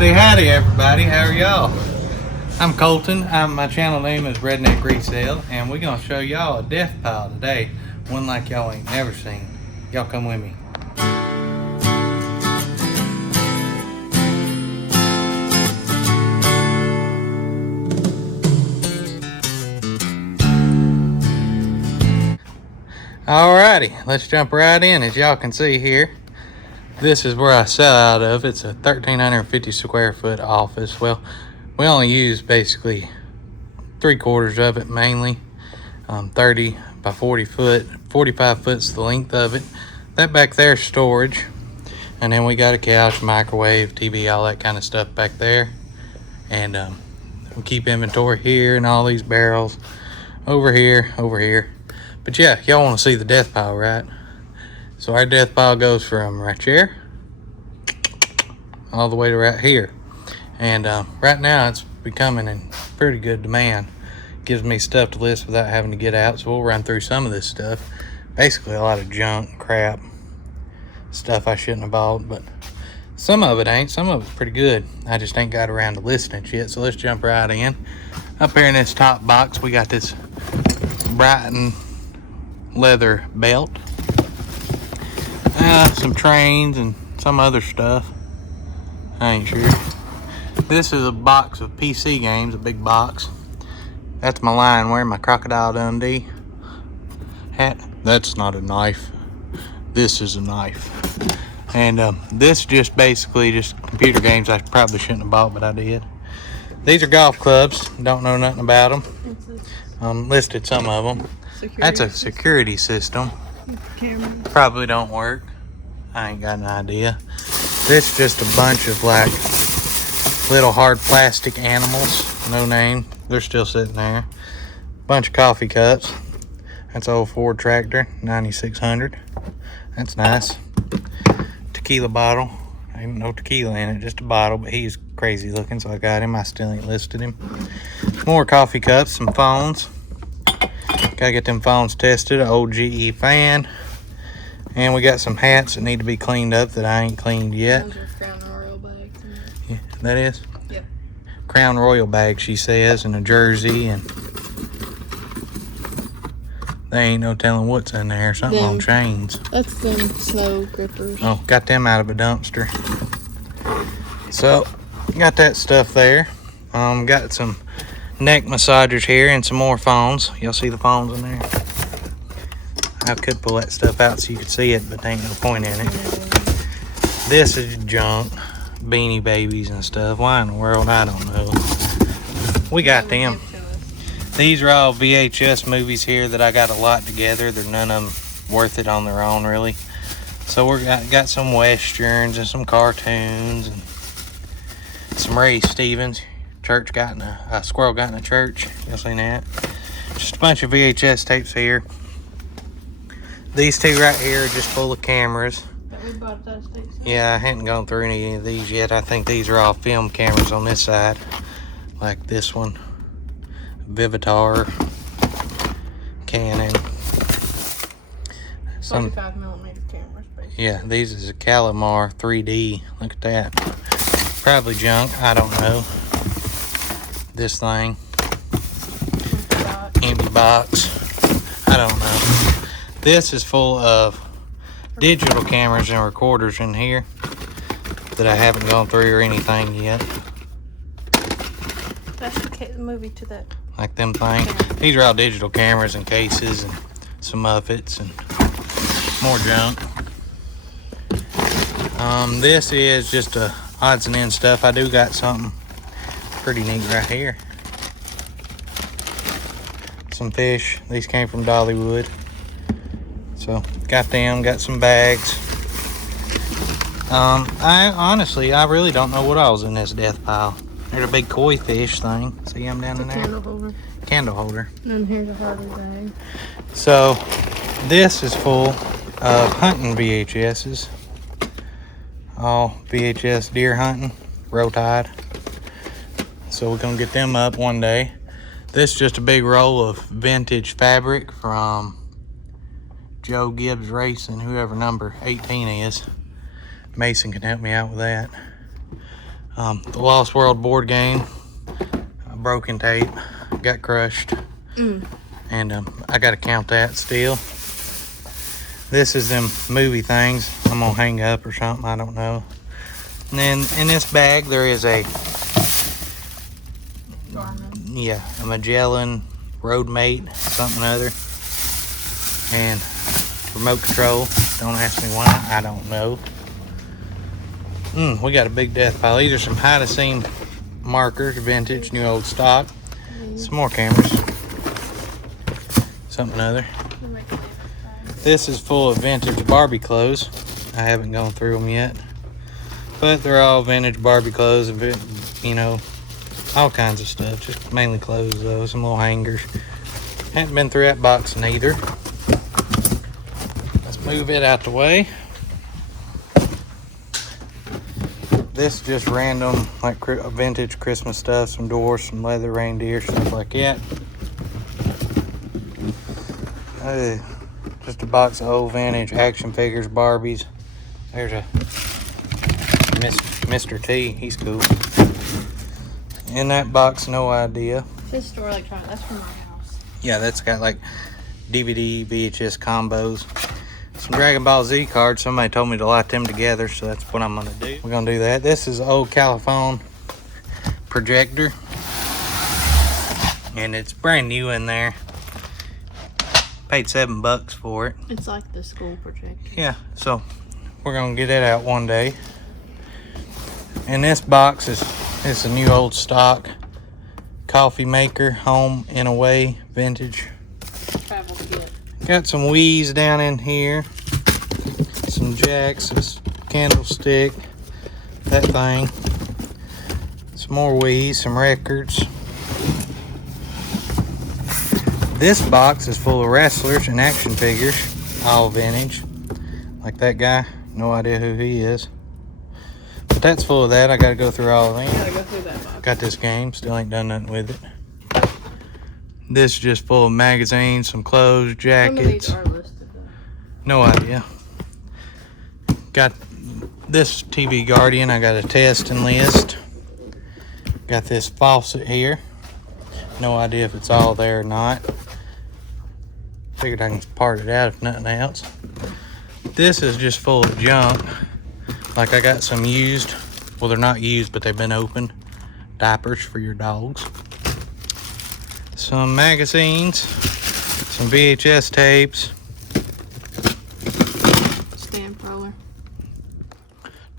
Howdy everybody, how are y'all? I'm Colton. My channel name is Redneck Resale, and we're gonna show y'all a death pile today, one like y'all ain't never seen. Y'all come with me. Alrighty, let's jump right in. As y'all can see here, this is where I sell out of. It's a 1,350 square foot office. Well, we only use basically 3/4 of it mainly. 30 by 40 foot, 45 foot's the length of it. That back there is storage. And then we got a couch, microwave, TV, all that kind of stuff back there. And we keep inventory here and all these barrels over here. But yeah, y'all want to see the death pile, right? So our death pile goes from right here all the way to right here. And right now it's becoming in pretty good demand. Gives me stuff to list without having to get out. So we'll run through some of this stuff. Basically a lot of junk, crap, stuff I shouldn't have bought, but some of it ain't. Some of it's pretty good. I just ain't got around to listing it yet. So let's jump right in. Up here in this top box, we got this Brighton leather belt, some trains and some other stuff. I ain't sure. This is a box of PC games, a big box. That's my lion wearing my Crocodile Dundee hat. That's not a knife. This is a knife. And this just basically just computer games I probably shouldn't have bought, but I did. These are golf clubs. Don't know nothing about them. Listed some of them. That's a security system. Probably don't work. I ain't got an idea. This is just a bunch of like little hard plastic animals. No name. They're still sitting there. Bunch of coffee cups. That's an old Ford tractor, 9600. That's nice. Tequila bottle. Ain't no tequila in it, just a bottle, but he's crazy looking, so I got him. I still ain't listed him. More coffee cups, some phones. Gotta get them phones tested. An old GE fan. And we got some hats that need to be cleaned up that I ain't cleaned yet. Those are Crown Royal bags. Yeah, that is? Yep. Crown Royal bag, she says, and a jersey, and they ain't no telling what's in there. Something on chains. That's them snow grippers. Oh, got them out of a dumpster. So, got that stuff there. Got some neck massagers here and some more phones. Y'all see the phones in there? I could pull that stuff out so you could see it, but there ain't no point in it. This is junk. Beanie Babies and stuff. Why in the world? I don't know. We got them. These are all VHS movies here that I got a lot together. They're none of them worth it on their own, really. So we got some westerns and some cartoons and some Ray Stevens. Church got in a squirrel got in a church. Y'all seen that? Just a bunch of VHS tapes here. These two right here are just full of cameras. Yeah, I hadn't gone through any of these yet. I think these are all film cameras on this side. Like this one. Vivitar. Canon. 45mm cameras, basically. Yeah, these is a Calamar 3D. Look at that. Probably junk. I don't know. This thing. Empty box. I don't know. This is full of digital cameras and recorders in here that I haven't gone through or anything yet. That's the movie to that. Like them things. These are all digital cameras and cases and some Muppets and more junk. This is just a odds and ends stuff. I do got something pretty neat right here. Some fish. These came from Dollywood. So got them, got some bags. I really don't know what else in this death pile. There's a big koi fish thing. See them down in there? Candle holder. Candle holder. And here's a Harley bag. So this is full of hunting VHSs. All VHS deer hunting, row tide. So we're gonna get them up one day. This is just a big roll of vintage fabric from Joe Gibbs Racing, whoever number 18 is. Mason can help me out with that. The Lost World board game, broken tape, got crushed. And I gotta count that still. This is them movie things I'm gonna hang up or something, I don't know. And then in this bag there is a a Magellan Roadmate, something other, and remote control. Don't ask me why, I don't know. We got a big death pile. These are some hide scene markers, vintage, new old stock. Some more cameras. Something other. This is full of vintage Barbie clothes. I haven't gone through them yet, but they're all vintage Barbie clothes, and you know, all kinds of stuff. Just mainly clothes though. Some little hangers. Haven't been through that box neither. Let's move it out the way. This is just random, like vintage Christmas stuff. Some doors, some leather reindeer, stuff like that. Just a box of old vintage action figures, Barbies. There's a Mr. T, he's cool. In that box, no idea. This store electronic, that's from my house. Yeah, that's got like DVD, VHS combos. Some Dragon Ball Z cards. Somebody told me to light them together, so that's what I'm gonna do. We're gonna do that. This is an old Caliphone projector, and it's brand new in there. Paid $7 for it. It's like the school projector. Yeah, so we're gonna get it out one day. And this box is a new old stock coffee maker, home and away, vintage. Travel kit. Got some Wii's down in here, some jacks, this candlestick, that thing. Some more Wii's, some records. This box is full of wrestlers and action figures, all vintage. Like that guy, no idea who he is. But that's full of that. I gotta go through all of them. Gotta go through that box. Got this game, still ain't done nothing with it. This is just full of magazines, some clothes, jackets. Some of these are listed though. No idea. Got this TV Guardian, I got a test and list. Got this faucet here. No idea if it's all there or not. Figured I can part it out if nothing else. This is just full of junk. Like I got some used, well they're not used but they've been opened, diapers for your dogs. Some magazines, some VHS tapes. Stamp roller.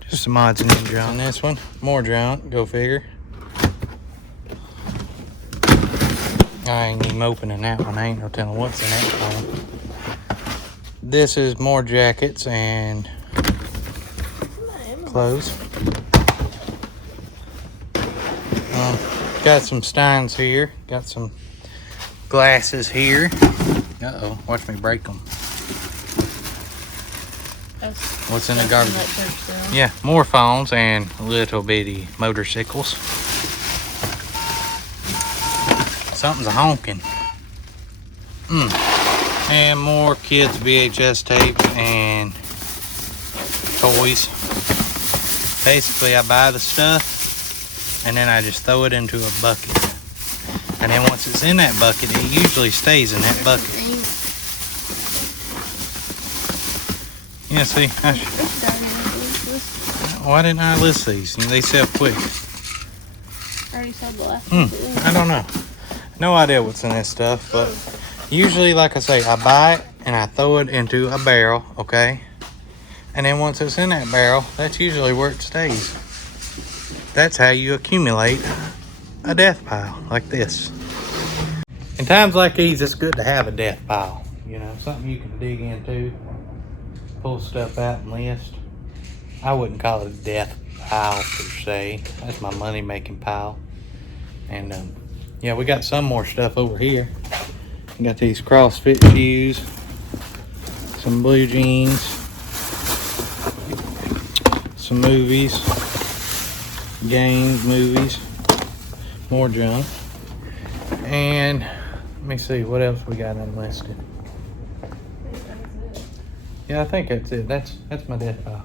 Just some odds and ends junk. And this one, more junk, go figure. I ain't even opening that one. I ain't no telling what's in that one. This is more jackets and clothes. Got some Steins here. Got some glasses here. Uh-oh, watch me break them. What's in the garbage? Yeah, more phones and little bitty motorcycles. Something's a honking. And more kids' VHS tapes and toys. Basically, I buy the stuff and then I just throw it into a bucket. And then once it's in that bucket, it usually stays in that bucket. Yeah, see, why didn't I list these? They sell quick. I already saw the last one. I don't know. No idea what's in this stuff, but usually, like I say, I buy it and I throw it into a barrel, okay? And then once it's in that barrel, that's usually where it stays. That's how you accumulate a death pile like this. In times like these, it's good to have a death pile. You know, something you can dig into, pull stuff out and list. I wouldn't call it a death pile per se. That's my money-making pile. And yeah, we got some more stuff over here. We got these CrossFit shoes, some blue jeans, some movies, games, movies, more junk. And let me see what else we got unlisted. Yeah, I think that's it. That's my death pile.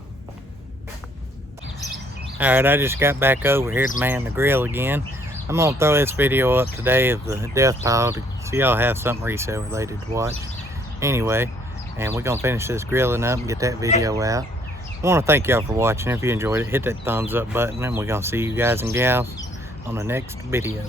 Alright, I just got back over here to man the grill again. I'm gonna throw this video up today of the death pile so y'all have something resale related to watch. Anyway, and we're gonna finish this grilling up and get that video out. I want to thank y'all for watching. If you enjoyed it, hit that thumbs up button, and we're gonna see you guys and gals on the next video.